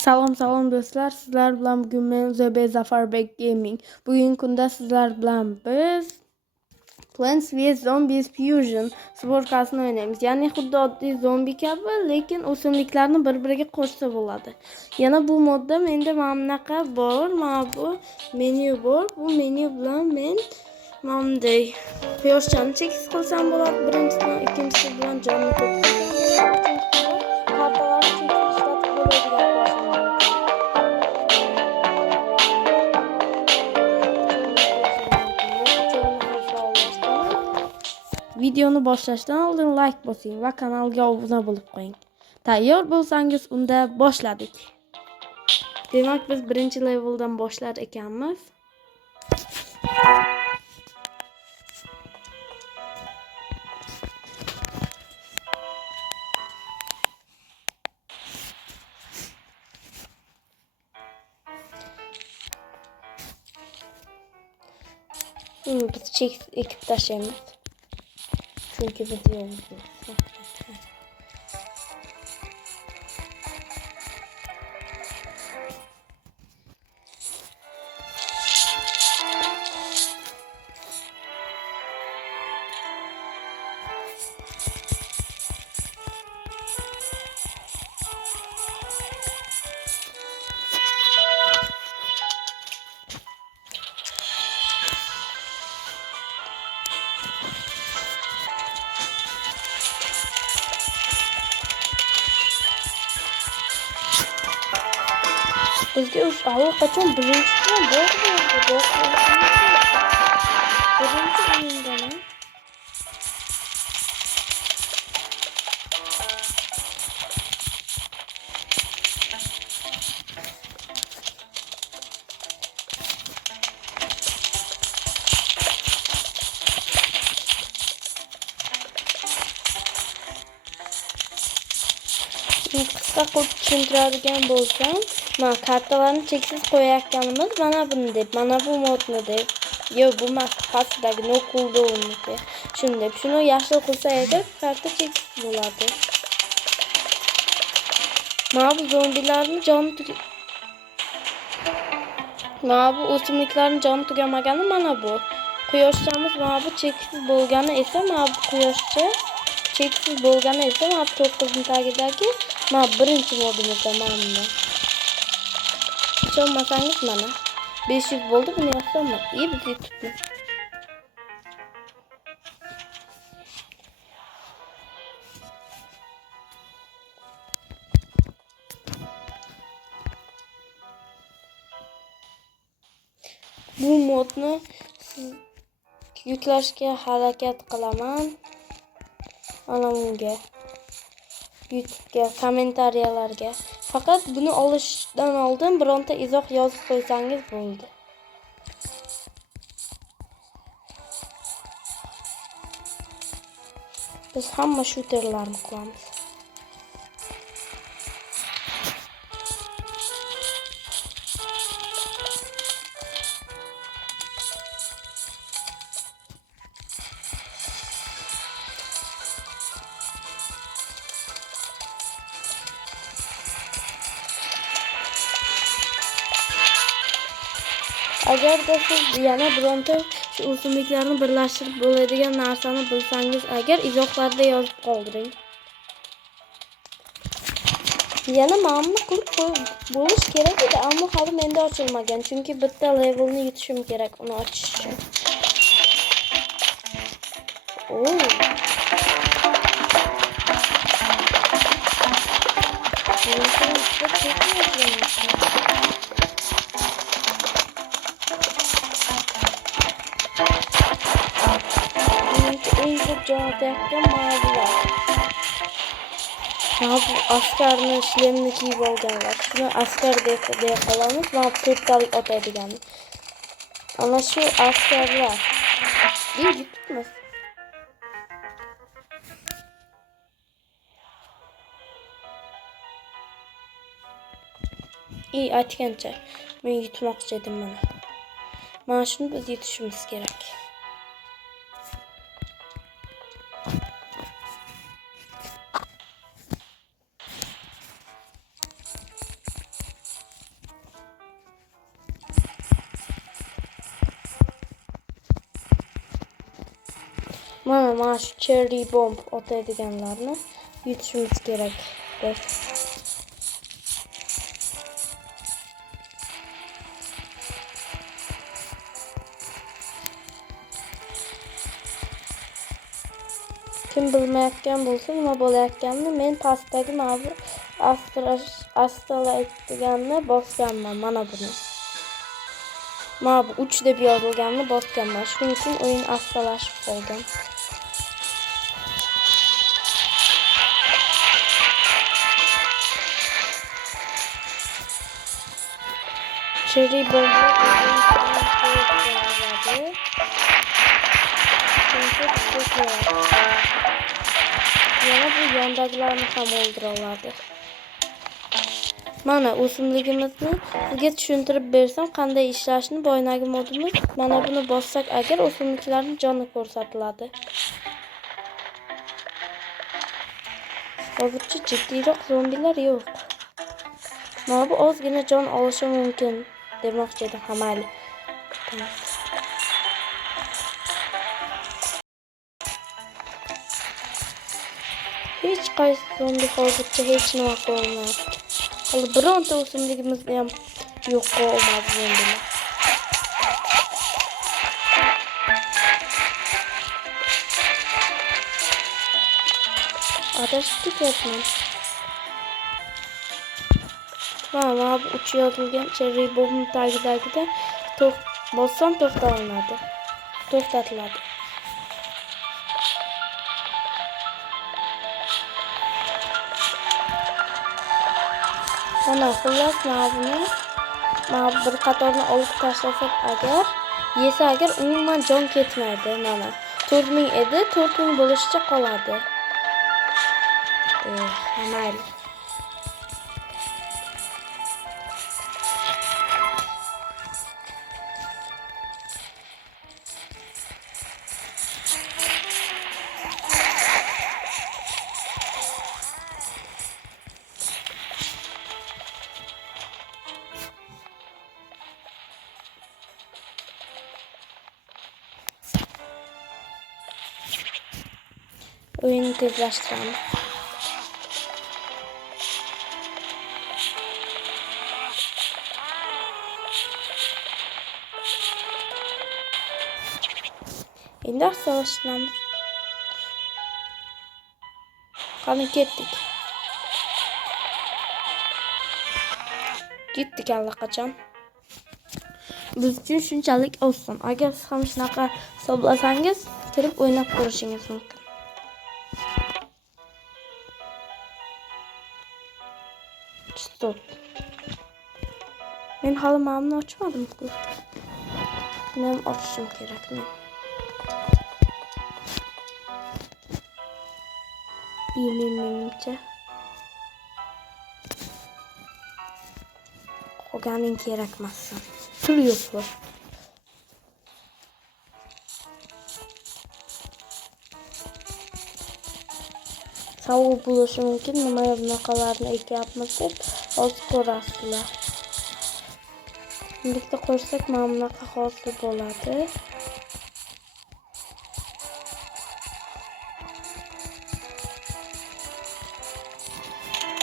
Salom do'stlar, sizlar bilan bugun men Zobe Zafarbek Gaming. Bugungi kunda sizlar bilan biz Plants vs Zombies Fusion sborkasini o'ynaymiz. Ya'ni xuddi oddiy zombi kabi, lekin o'simliklarni bir-biriga qo'shsa bo'ladi. Yana bu modda menda mana bunaqa bor, mana bu menyu bor. Bu menyu bilan men mana bunday quyoshchani cheksiz qilsam bo'ladi. Birinchidan, ikkinchisi bilan jonni ko'p qilsam bo'ladi. Uchinchisidan kartalarni cheksiz ishlatib bo'ladigan qilishim mumkin. Videoni boshlashdan oldin like bosing va kanalga obuna bo'lib qo'ying. Tayyor bo'lsangiz, unda boshladik. Demak, biz birinchi leveldan boshlar ekanmiz. Biz cheksiz ekib tashlaymiz. Çünkü videomuz yok. Bizga allaqachon birinchidan birinchi o'yindami? Qisqa qilib tushuntiradigan bo'lsam, mana kartalarni cheksiz qo'yayotganimiz mana buni deb, mana bu modni deb. Yo'q, bu emas, pastdagi no cooldown'ni deb. Shuni deb, shuni yashil qilsa agar karta cheksiz bo'ladi. Mana bu zombilarni mana bu o'simliklarni joni tugamagani mana bu. Quyoshchamiz mana bu cheksiz bo'lgani esa mana bu quyoshcha cheksiz bo'lgani esa mana bu 9-tagidagi mana birinchi modimizda mana bunda. Ishonmasangiz mana 500 bo'ldi, buni yozsammi? Biz YouTube'ni. Bu modni yuklashga harakat qilaman. Ana bunga. YouTube'ga, kommentariyalarga. Faqat buni olishdan oldin bironta izoh yozib qo'ysangiz bo'ldi. Biz hamma shooterlarni qilamiz. Agarda siz yana bironta shu o'simliklarni birlashtirib bo'ladigan narsani bilsangiz, agar izohlarda yozib qoldiring. Yana ma'lum qilib bo'lish kerak edi, ammo hali menda ochilmagan, chunki bitta levelni yutishim kerak uni ochish uchun. Jonatayotgan ma'lumotlar. Bu askarni shlemni kiyib olganlar. Shuni askar deb qolamiz. Mana to'rttalik otadigan. Ana shu askarlar. Yutibmiz. Aytgancha men yutmoqchi edim mana. Mana shuni biz yutishimiz kerak. Mana şu cherry bomb otaydiganlarni yutishimiz kerak. Kim bilmayotgan bo'lsa, nima bo'layotganini men pastdagi mavzu astalayotganini bosganman. Mana buni. Mana bu 3 deb yozilganini bosganman. Shuning uchun o'yin astalashib qolgan. Cherry bomba yana bu yandagilarni ham o'ldiradi. Mana o'simligimizni sizga tushuntirib bersam qanday ishlashini boyagi modimiz. Mana buni bossak agar o'simliklarning joni ko'rsatiladi. Hozircha jiddiyroq zombilar yo'q. Mana bu ozgina jon olishi mumkin demoqchi edim Hamali. Hech qaysi zombi hozircha hech nima qilmayapti. Hali bironta o'simligimizni ham yo'q qilmadi zombilar. Adashib ketyapman. Mana bu 3 yozilgan cherry bomb tagidagida bossam to'xtatiladi. Mana xullas mana bir qatorni olib tashlasak agar, yesa agar umuman jon ketmaydi. Mana 4000 edi, 4000 bo'lishicha qoladi. Mayli. Oyunu tezleştirelim. Endi savaşlarımız. Qani ketdik. Gitdik allaqachon. Biz uchun shunchalik oson. Agar siz ham shunaqa hisoblasangiz, kirib o'ynab ko'rishingiz mumkin. Stop. Men hali ma'lumni ochmadim-ku. Men ochishim kerak. Menimcha qolganing kerakmas. Pul yo'q. Savol bo'lishi mumkin, nima bunaqalarni ekyapmiz deb hozir ko'rasizlar. Bitta qo'ysak mana bunaqa hosil bo'ladi.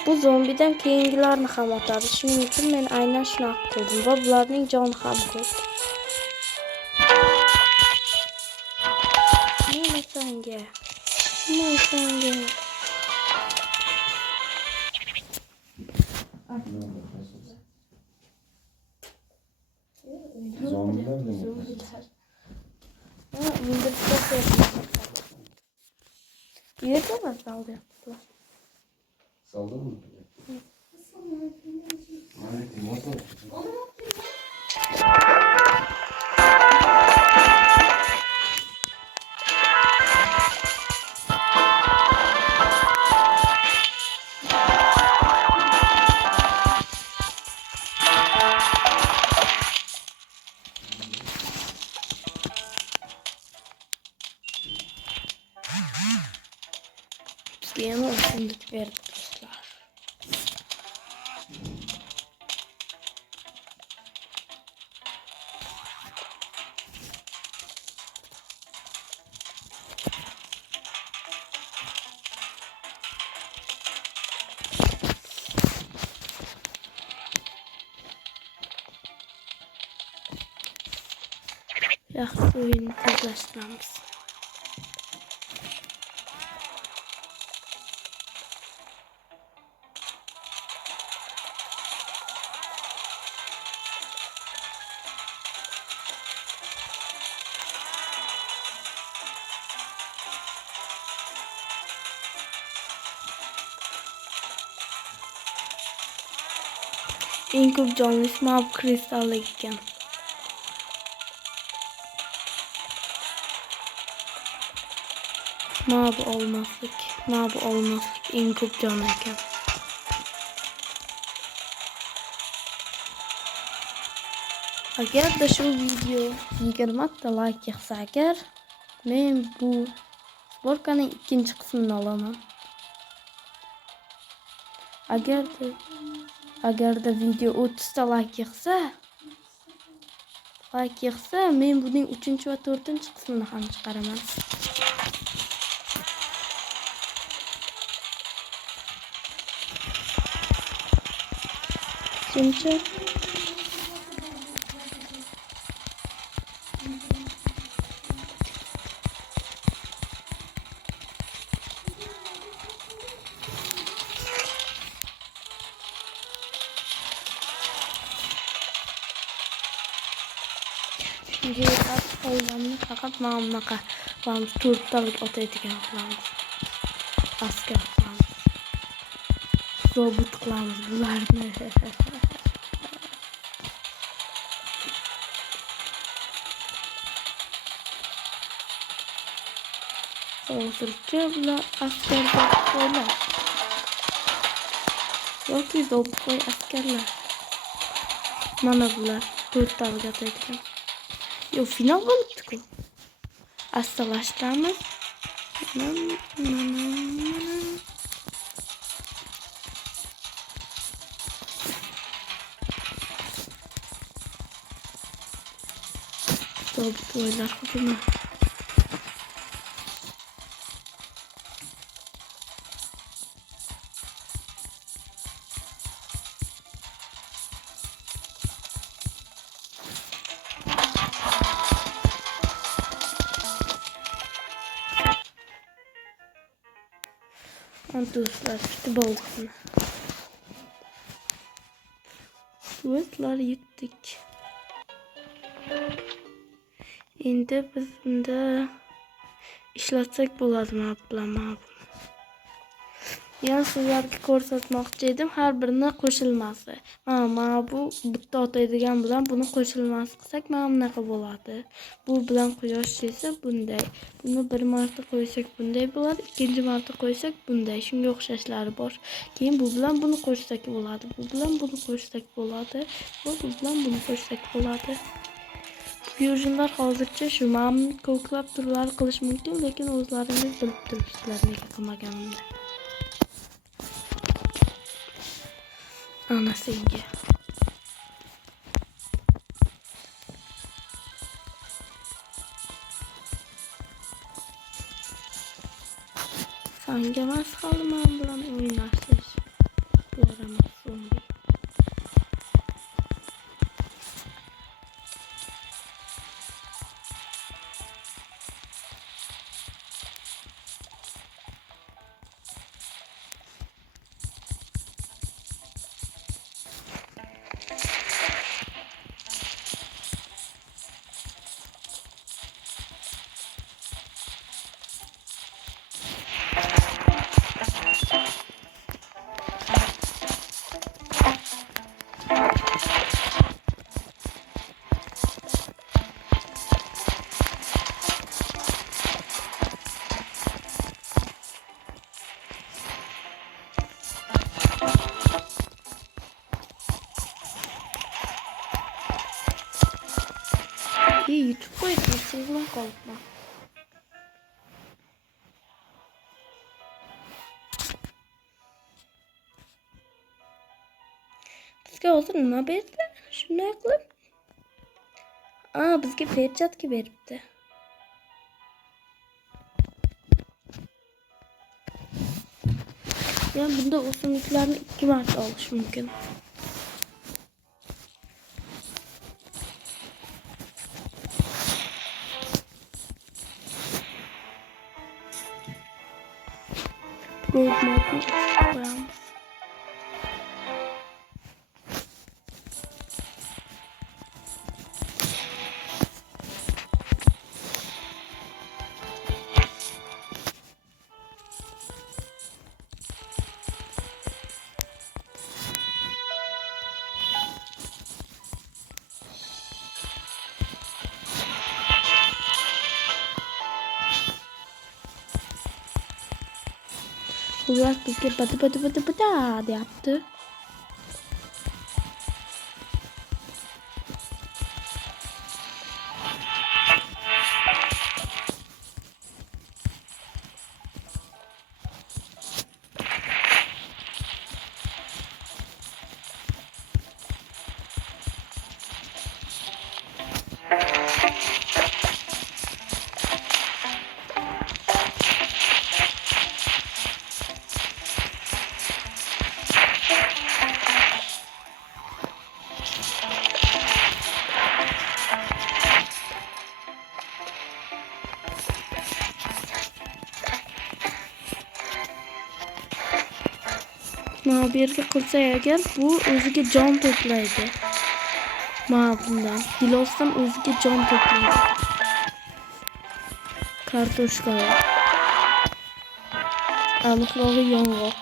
Bu zombidan keyingilarni ham otadi. Shuning uchun men aynan shunaqa qildim va bularning joni ham ko'p. Nima senga? Zombiler mi? Yürütemez saldı yaptılar. Saldı mı? Yeni olsun verdi dostlar. Yaxşı oyunu tezleştiremiz. En ko'p jonli ismi bu kristal ekan. Ma bu olmaslik en ko'p jon ekan. Agar da shu video 20 ta like yig'sa agar, men bu sborkaning ikkinchi qismini olaman. Agar da video 30 ta like yig'sa, men buning 3 va 4 qismini ham chiqaraman. Shuncha Cihaz oylarını faqat mana bunaqa qilamiz, to'rttalik otaydigan qilamiz. Askar qilamiz. Zobit qilamiz bularni. Hozircha bular askar qo'ylar. Yoki zobit qo'y askarlar. Mana bular to'rttalik otaydigan. Yo, final bo'libdi-ku. Astalashtiramiz. Zobit o'ylar hujumi. Do'stlar, bitti bo'ldi. Do'stlar, yetdik. Endi biz bunda ishlatsak bo'ladimi, bilaman. Yana sizlarga ko'rsatmoqchi edim, har birini qo'shilmasi. Mana bu bitta otaydigan bilan buni qo'shilmasi qilsak, mana bunaqa bo'ladi. Bu bilan quyosh esa bunday. Buni bir marta qo'ysak bunday bo'ladi, ikkinchi marta qo'ysak bunday. Shunga o'xshashlari bor. Keyin bu bilan buni qo'shsak bo'ladi. Bu bilan buni qo'shsak bo'ladi. Bu bilan buni qo'shsak bo'ladi. Fusionlar hozircha shu. Men ko'plab turlar qilish mumkin, lekin o'zlaringiz bilib turibsizlar nega qilmaganimni. Ana senga. Sanga emas, hali men bilan o'ynashsiz. Ko'raman zombi. YouTube ko'rib, sizlar qolibmi? Bizga hozir nima berdi? Shunday qilib. Bizga perchatki beribdi. Yani bunda o'simliklarni 2 marta olish mumkin. modni koyamiz. Ular bizga bıdı yaptı. Mabirga qilsa agar bu o'ziga jon to'playdi. Bundan gilosdan o'ziga jon to'playdi. Kartoshka. Aniqrog'i yong'oq.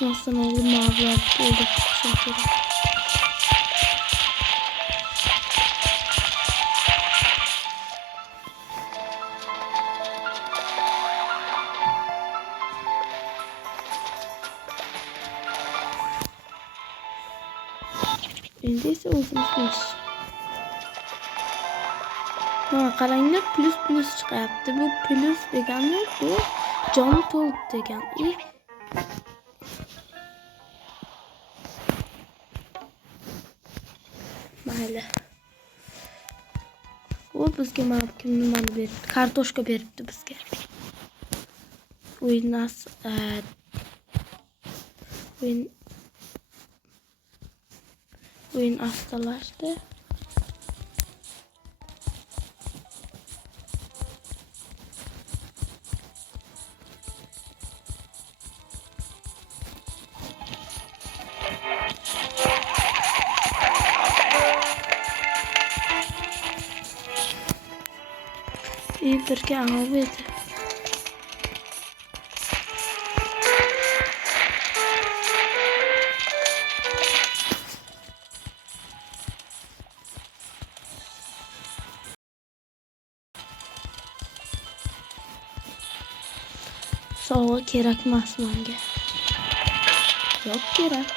Nasıl olur maviler oldu çünkü. Öyleyse uzunmuş. Qaranglar plus chiqyapti. Bu plus degani bu jon to'lt degani. Mayli. U bizga nimani berdi? Kartoshka beribdi bizga. O'yin astalashdi. Birga avedi. Sovg'a kerakmas menga. Yo'q kerak.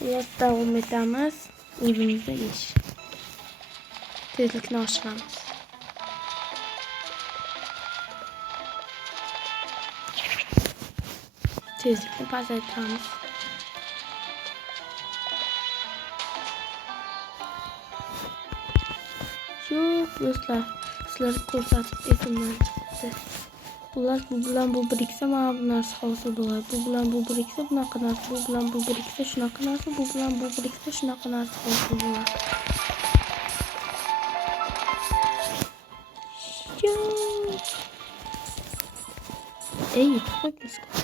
Biraz devam etamiz. O'zimizda ish. Tezlikni oshiramiz. Tezlikni pasaytiramiz. Yo'q, do'stlar, sizlarga ko'rsatib esimdan chiqdi. Bular bu bilan bu biriksa mana bu narsa hosil bo'ladi. Bu bilan bu biriksa bunaqa narsa, bu bilan bu biriksa shunaqa narsa, bu bilan bu biriksa shunaqa narsa hosil bo'ladi. Ey, to'xtab